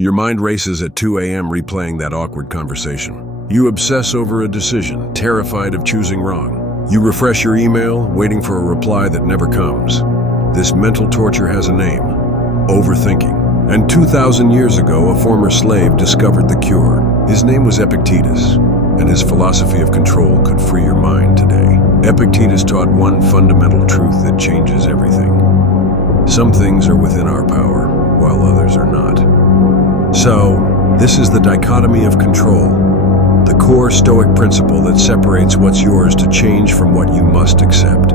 Your mind races at 2 a.m. replaying that awkward conversation. You obsess over a decision, terrified of choosing wrong. You refresh your email, waiting for a reply that never comes. This mental torture has a name: overthinking. And 2,000 years ago, a former slave discovered the cure. His name was Epictetus, and his philosophy of control could free your mind today. Epictetus taught one fundamental truth that changes everything. Some things are within our power, while others are not. So, this is the dichotomy of control, the core Stoic principle that separates what's yours to change from what you must accept.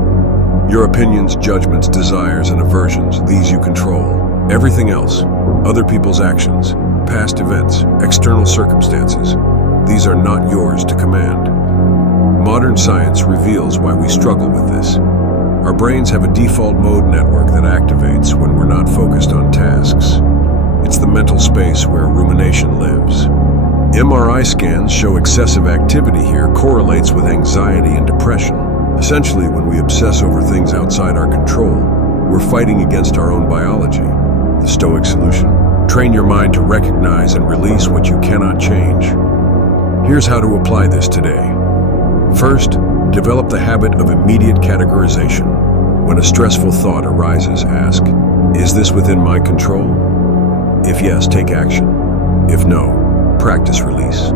Your opinions, judgments, desires, and aversions, these you control. Everything else, other people's actions, past events, external circumstances, these are not yours to command. Modern science reveals why we struggle with this. Our brains have a default mode network that activates when we're not focused on tasks. It's the mental space where rumination lives. MRI scans show excessive activity here correlates with anxiety and depression. Essentially, when we obsess over things outside our control, we're fighting against our own biology. The Stoic solution: train your mind to recognize and release what you cannot change. Here's how to apply this today. First, develop the habit of immediate categorization. When a stressful thought arises, ask, is this within my control? If yes, take action. If no, practice release.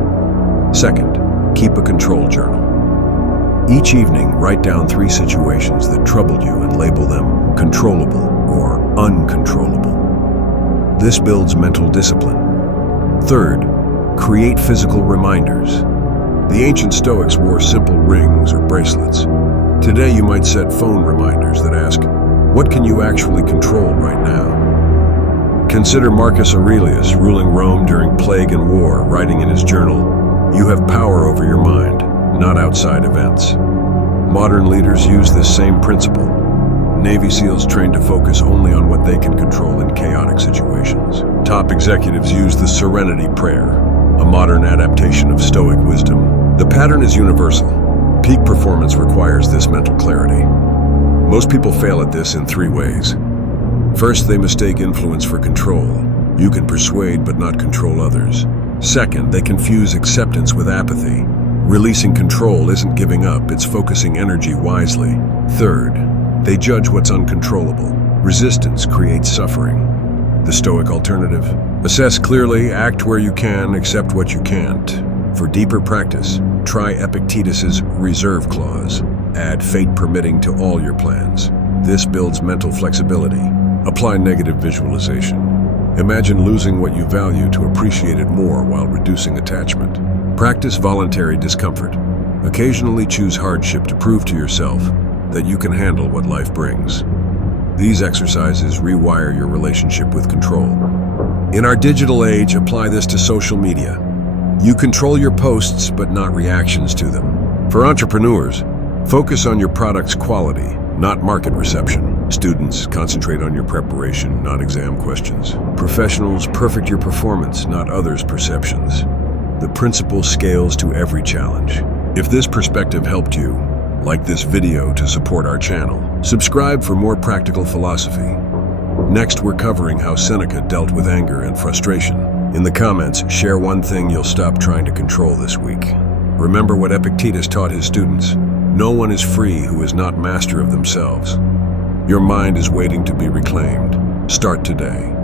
Second, keep a control journal. Each evening, write down 3 situations that troubled you and label them controllable or uncontrollable. This builds mental discipline. Third, create physical reminders. The ancient Stoics wore simple rings or bracelets. Today you might set phone reminders that ask, what can you actually control right now? Consider Marcus Aurelius ruling Rome during plague and war, writing in his journal, you have power over your mind, not outside events. Modern leaders use this same principle. Navy SEALs train to focus only on what they can control in chaotic situations. Top executives use the Serenity Prayer, a modern adaptation of Stoic wisdom. The pattern is universal. Peak performance requires this mental clarity. Most people fail at this in 3 ways. First, they mistake influence for control. You can persuade but not control others. Second, they confuse acceptance with apathy. Releasing control isn't giving up, it's focusing energy wisely. Third, they judge what's uncontrollable. Resistance creates suffering. The Stoic alternative: assess clearly, act where you can, accept what you can't. For deeper practice, try Epictetus's reserve clause. Add fate permitting to all your plans. This builds mental flexibility. Apply negative visualization. Imagine losing what you value to appreciate it more while reducing attachment. Practice voluntary discomfort. Occasionally choose hardship to prove to yourself that you can handle what life brings. These exercises rewire your relationship with control. In our digital age, apply this to social media. You control your posts, but not reactions to them. For entrepreneurs, focus on your product's quality, not market reception. Students, concentrate on your preparation, not exam questions. Professionals, perfect your performance, not others' perceptions. The principle scales to every challenge. If this perspective helped you, like this video to support our channel. Subscribe for more practical philosophy. Next, we're covering how Seneca dealt with anger and frustration. In the comments, share one thing you'll stop trying to control this week. Remember what Epictetus taught his students: no one is free who is not master of themselves. Your mind is waiting to be reclaimed. Start today.